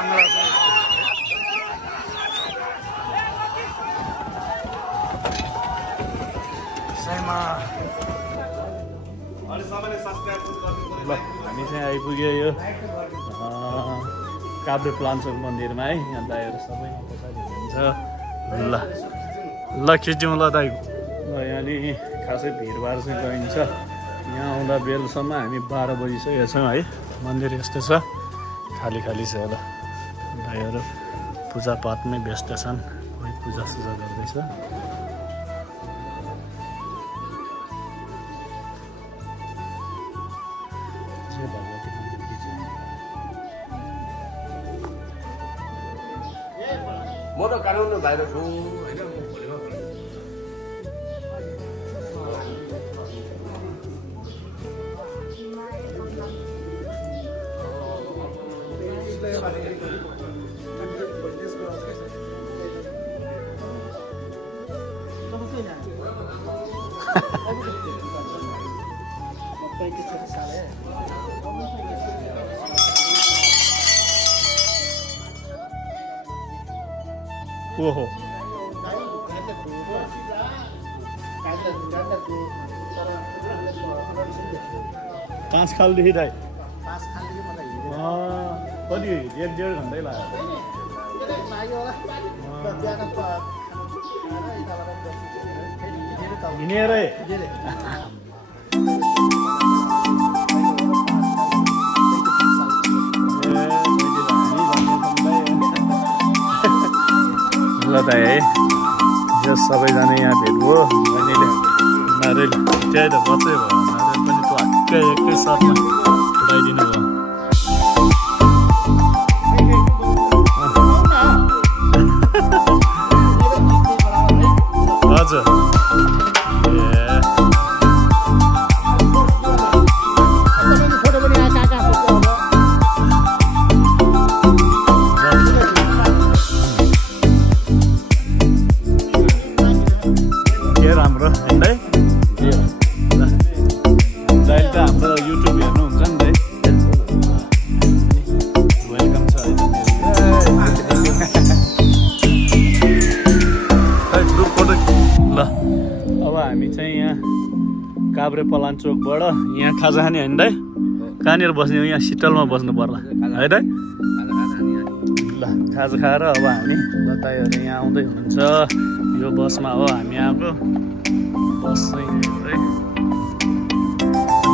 बाङ्ला ल हामी चाहिँ आइपुग्यो यो काभ्रे प्लान्चोक मन्दिरमा है। यहाँ दाइहरू सबै पछाडि हुन्छ। ल ल खिच्यौँ ल दाइ। ल यहाँले खासै भिडभाड चाहिँ गइन्छ। यहाँ आउँदा बेलसम्म हामी 12 बजिसकेका छौँ है। मन्दिर यस्तो छ, खाली खाली छ। ल दाइहरू पूजापाठमै व्यस्त छन्, कोही पूजासुजा गर्दैछ। म त काठमाडौँ बाहिर छु होइन। ओहो पाँच खालदेखि दाइ कति 1-1.5 घन्टै लाग्यो। हिँडेरै ल दाइ है। यो सबैजना यहाँ भेट भयो। बहिनीले नारियल त्यही त बच्चै भयो। नारियल पनि ट्वाक्कै एकै साथमा उठाइदिनु भयो। हजुर काभ्रे पलाञ्चोकबाट यहाँ खाजा खाने होइन दाइ? कहाँनिर बस्ने हो? यहाँ सिटलमा बस्नु पर्ला है दाइ? ल खाजा खाएर अब हामी दाइहरू यहाँ आउँदै हुनुहुन्छ। यो बसमा हो हामी आएको। बस चाहिँ है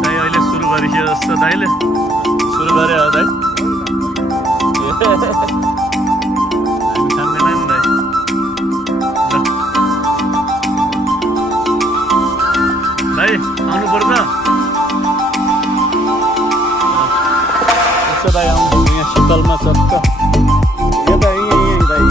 दाइ अहिले सुरु गरिसक्यो जस्तो। दाइले सुरु गरे हो दाइ? हामी खाँदैन नि दाइ। दाइ आउनु पर्छ। यसो दाइ आउनु यहाँ शीतलमा चक्क। यता यहीँ दाइ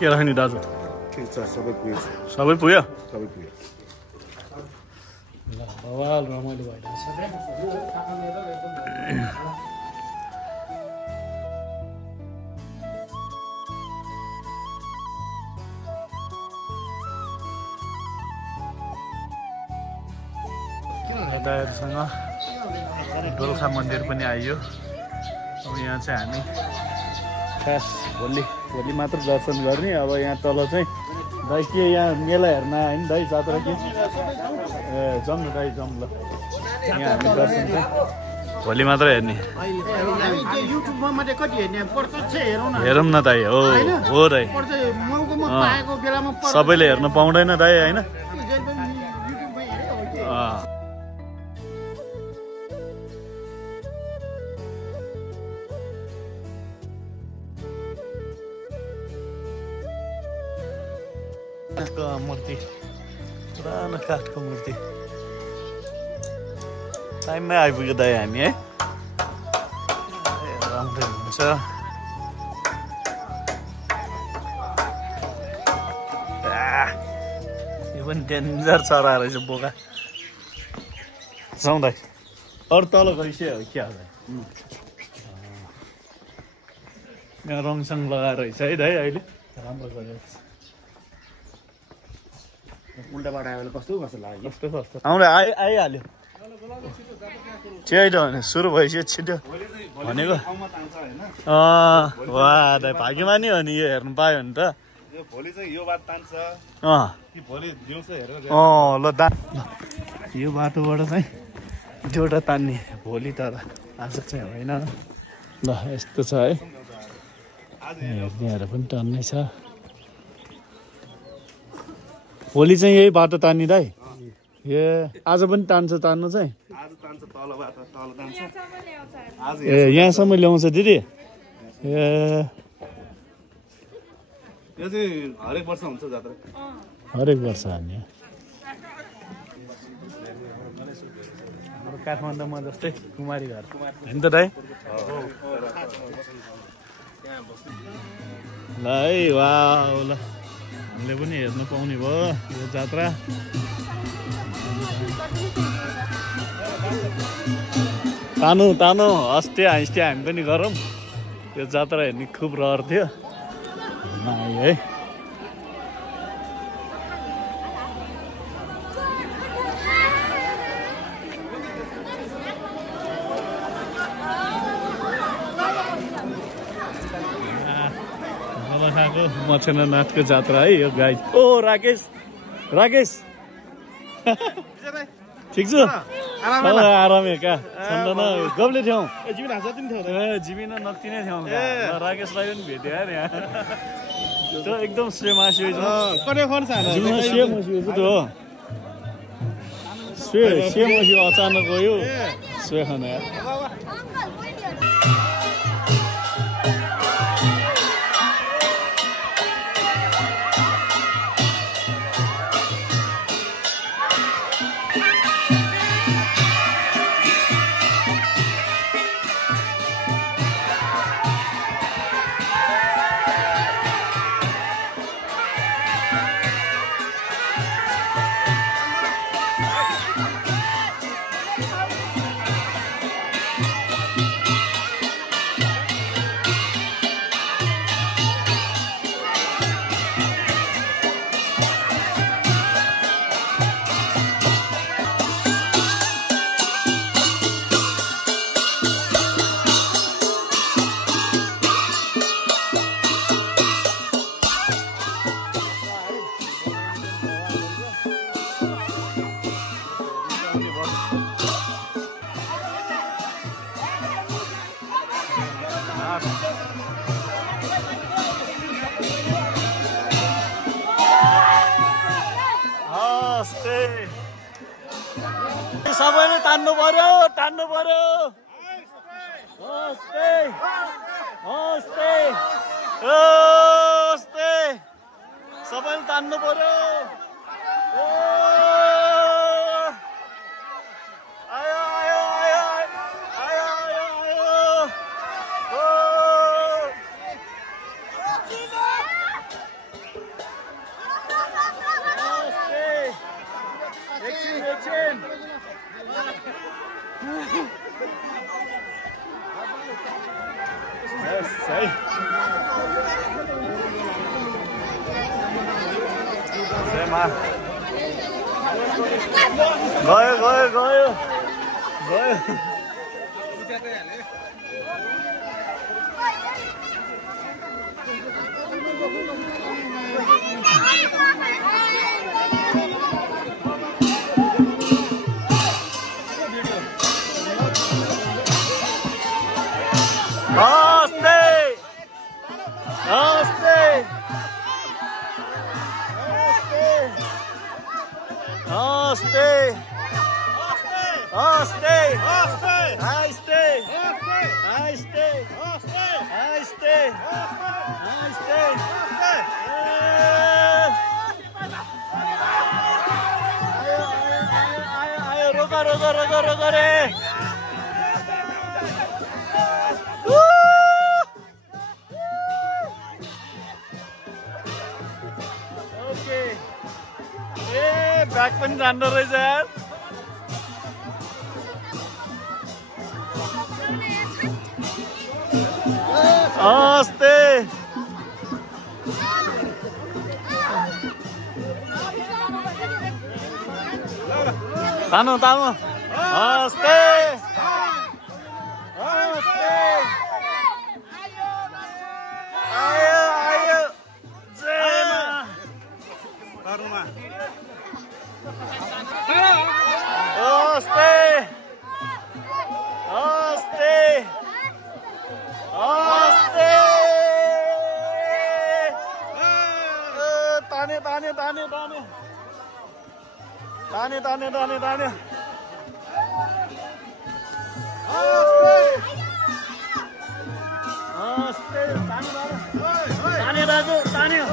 के राख्ने दाजु? ठिक छ, सबै पुग्यो। सबै पुग्यो? सबै पुग्यो। ल बवाल रमाइलो भइरहेको छ। दाइहरूसँग दोलखा मन्दिर पनि आइयो। अब यहाँ चाहिँ हामी खास भोलि मात्र दर्शन गर्ने। अब यहाँ तल चाहिँ दाइ के यहाँ मेला हेर्न आयो नि दाइ? जात्रा के? ए जाउँ न दाइ, जाउँ ल। यहाँ हामी दर्शन चाहिँ भोलि मात्र हेर्ने। हेरौँ न दाइ। हो दाइ, सबैले हेर्न पाउँदैन दाइ होइन? मूर्ति पुरानो काठको मूर्ति टाइममै आइपुग्यो दाइ हामी है राम्रै हुन्छ यो पनि डेन्जर चरा रहेछ बोका जाउँ दाइ अरू तल गइसक्यो क्या हो यहाँ रङसङ लगाएर रहेछ है दाइ अहिले राम्रो गरेको छ उल्टा बाटो आयो भने कस्तो लाग्यो कस्तो आउँदा आइहाल्यो छिटो भने सुरु भइसक्यो छिटो भनेको वा दाइ भाग्यमानी हो नि यो हेर्नु पायो भने त भोलि चाहिँ यो बाटो तान्छ कि भोलि दिउँसो हेरेर ल यो बाटोबाट चाहिँ एउटा तान्ने भोलि तर आज चाहिँ होइन ल यस्तो छ है हेर्नेहरू पनि तान्नै छ भोलि चाहिँ यही बाटो तान्ने दाइ ए आज पनि तान्नु चाहिँ आज तान्छ तल बाटो तल तान्छ ए यहाँसम्म ल्याउँछ दिदी ए यो चाहिँ हरेक वर्ष हुन्छ जात्रा हरेक वर्ष हामी काठमाडौँमा जस्तै कुमारी घर होइन त दाइ ल है वा ल हामीले पनि हेर्नु पाउने भयो यो जात्रा तानो हस्ते हाँस्ते हामी पनि गरौँ यो जात्रा हेर्ने खुब रहर थियो है मच्छेन्द्रनाथको जात्रा है यो गाई ओ राकेश ठिक छु आरामै कहाँ सम्झना गब्ले थियौँ जिमिन नक्तिनै थियौँ राकेशलाई पनि भेट्यो यार यहाँ त्यो एकदम सेमासी हो सेमासी अचानक गयो स्वे खाना यार सबैले तान्नु पर्यो सबैले तान्नु पर्यो गयो रोको रे ओके ए ब्याग पनि जान्दो रहेछ यार हस्ते तानो हस्ते आयो जेना गर्नुमा हस्ते ताने दाजु तान्यो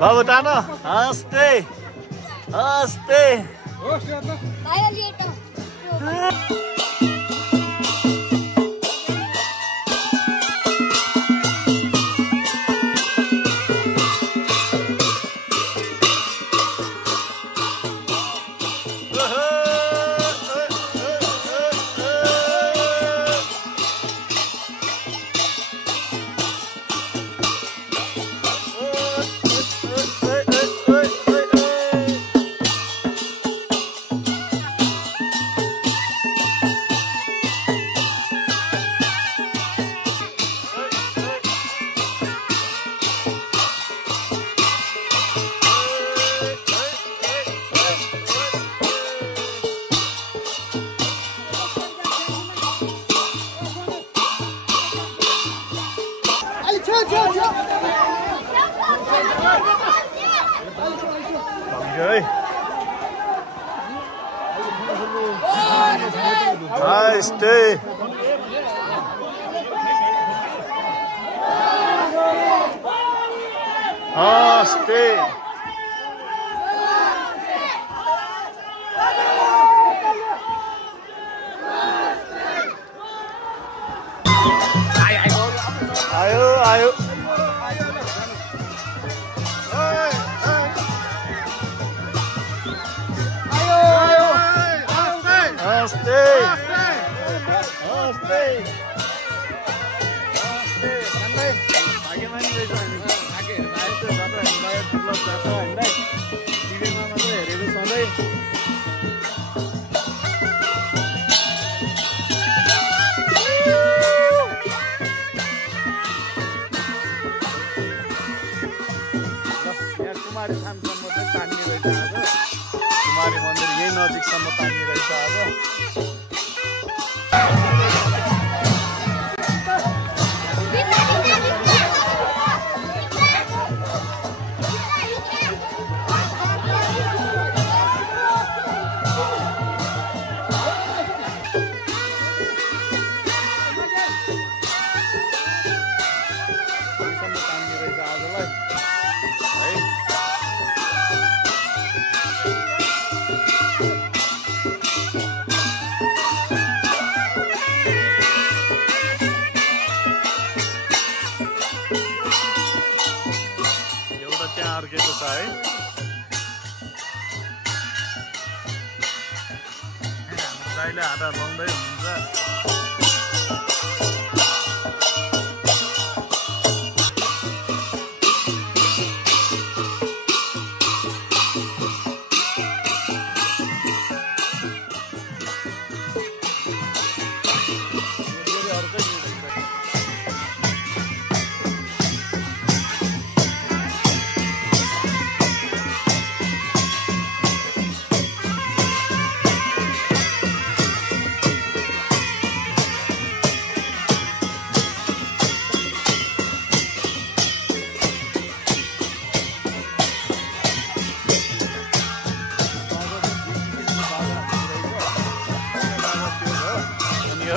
बाबु तानो हस्ते Stay. Stay. Ayo. कुमारी थानसम्म चाहिँ तान्ने रहेछ आज कुमारी मन्दिर यही नजिकसम्म तान्ने रहेछ आज अर्केको छ है हाम्रो दाइले हात लाउँदै हुनुहुन्छ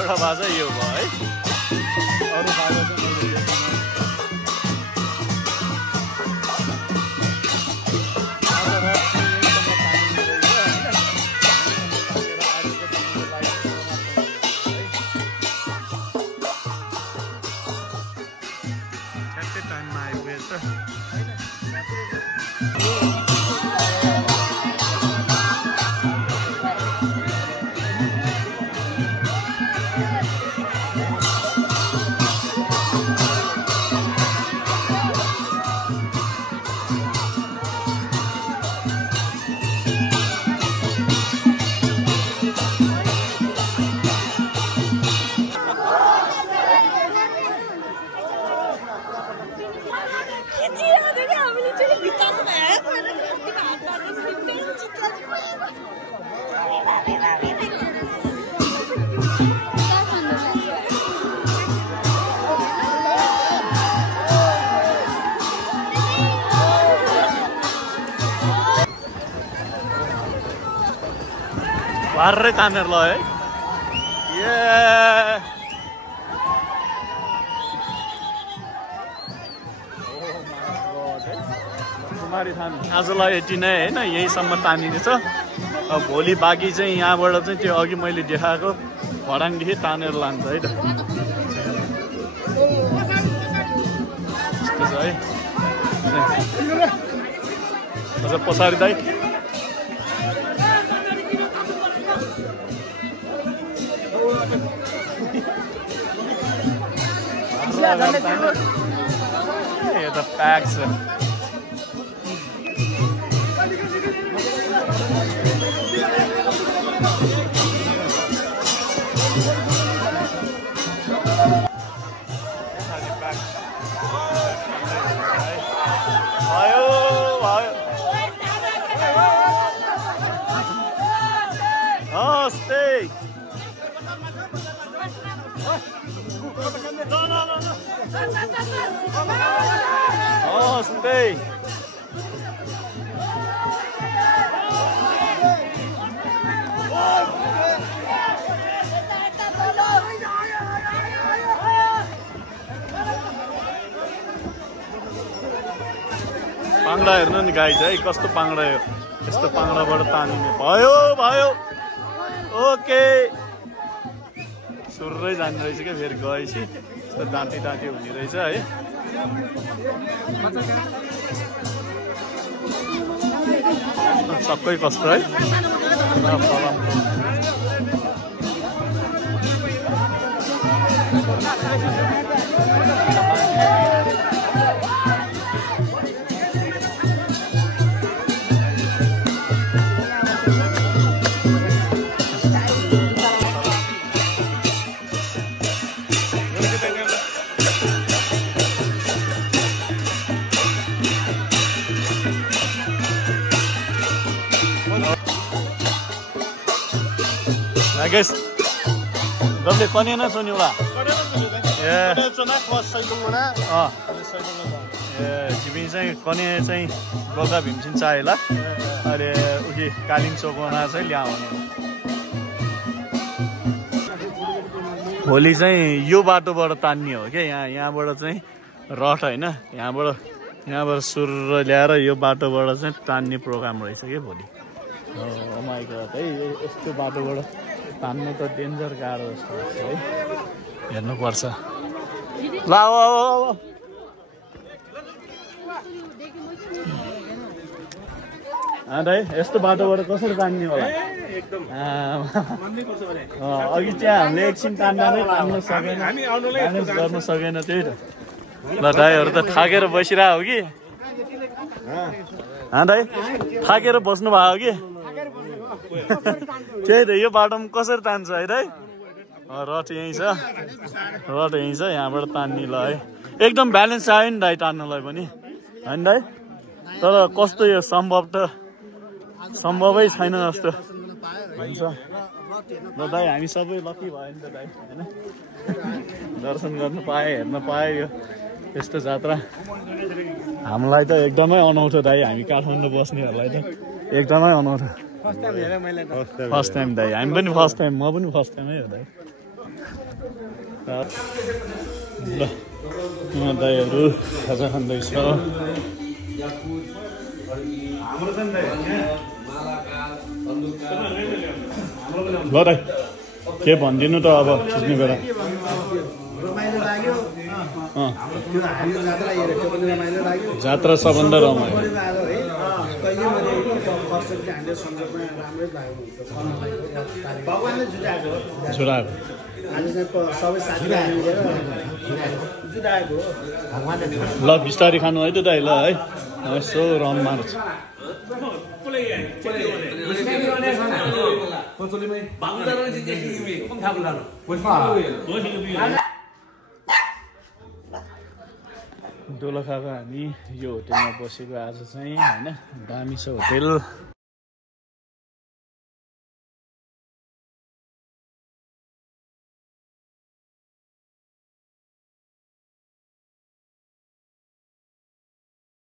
एउटा बाजा यो भयो है अरू बाजा चाहिँ मैले बाह्रै तानेर ल है कुमारी थान आजलाई यति नै होइन यहीसम्म तानिनेछ अब भोलि बाँकी चाहिँ यहाँबाट चाहिँ त्यो अघि मैले देखाएको भडाङदेखि तानेर लान्छ है त यस्तो छ है अझ पछाडि दाइ यो त प्याक छ पाङ्डा हेर्नु नि गाई चाहिँ कस्तो पाङ्डा हो यस्तो पाङ्डाबाट तानिने भयो भयो ओके सुर्रै जाने रहेछ क्या फेरि गएपछि यस्तो दाँती दाँती हुने रहेछ है सबै कस्तो है guys, double kone na soni ula. Yeah. Jibin चाहिँ कने चाहिँ गोगा भीमसिन चाहिएला अहिले उही कालिङ चोकमा चाहिँ ल्याउने भोलि चाहिँ यो बाटोबाट तान्ने हो के यहाँबाट चाहिँ रट हैन यहाँबाट सुर ल्याएर यो बाटोबाट चाहिँ तान्ने प्रोग्राम रहेछ के भोलि ओ माय गॉड है यस्तो बाटोबाट तान्नु त डेन्जर गाह्रो जस्तो लाग्छ है हेर्नु पर्छ ल दाइ यस्तो बाटोबाट कसरी तान्ने होला एकदम अघि चाहिँ हामीले एकछिन तान्न सकेन गर्न सकेन त्यही त ल दाइहरू त थाकेर बसिरहेको हो कि दाइ थाकेर बस्नु भएको कि त्यही त यो बाटोमा कसरी तान्छ है दाइ रट यहीँ छ यहाँबाट तान्ने ल है एकदम ब्यालेन्स आयो नि दाइ तान्नलाई पनि होइन दाइ तर कस्तो यो सम्भवै छैन जस्तो हुन्छ ल दाइ हामी सबै लकी भयो नि त दाइ होइन दर्शन गर्न पाएँ हेर्न पाएँ यो यस्तो जात्रा हामीलाई त एकदमै अनौठो दाइ हामी काठमाडौँ बस्नेहरूलाई त एकदमै अनौठो फर्स्ट टाइम दाइ हामी पनि फर्स्ट टाइम म पनि फर्स्ट टाइमै हो दाइ ल यहाँ दाइहरू खाजा खाँदैछ ल दाइ के भनिदिनु त अब खिच्ने बेला रमाइलो लाग्यो त्यो हामी जात्रा हेरेको त्यो पनि रमाइलो लाग्यो जात्रा सबभन्दा रमाइलो कहिले मैले खर्च चाहिँ हामीले सन्दर्भमा राम्रै लाग्यो भगवान्ले जुटाएको छुराएको आज चाहिँ सबै साथीभाइ मिलेर जुटाएको ल बिस्तारै खानु है त दाइ ल है यसो रम मार्छ दोलखाको हामी यो होटेलमा बसेको आज चाहिँ होइन दामी छ होटेल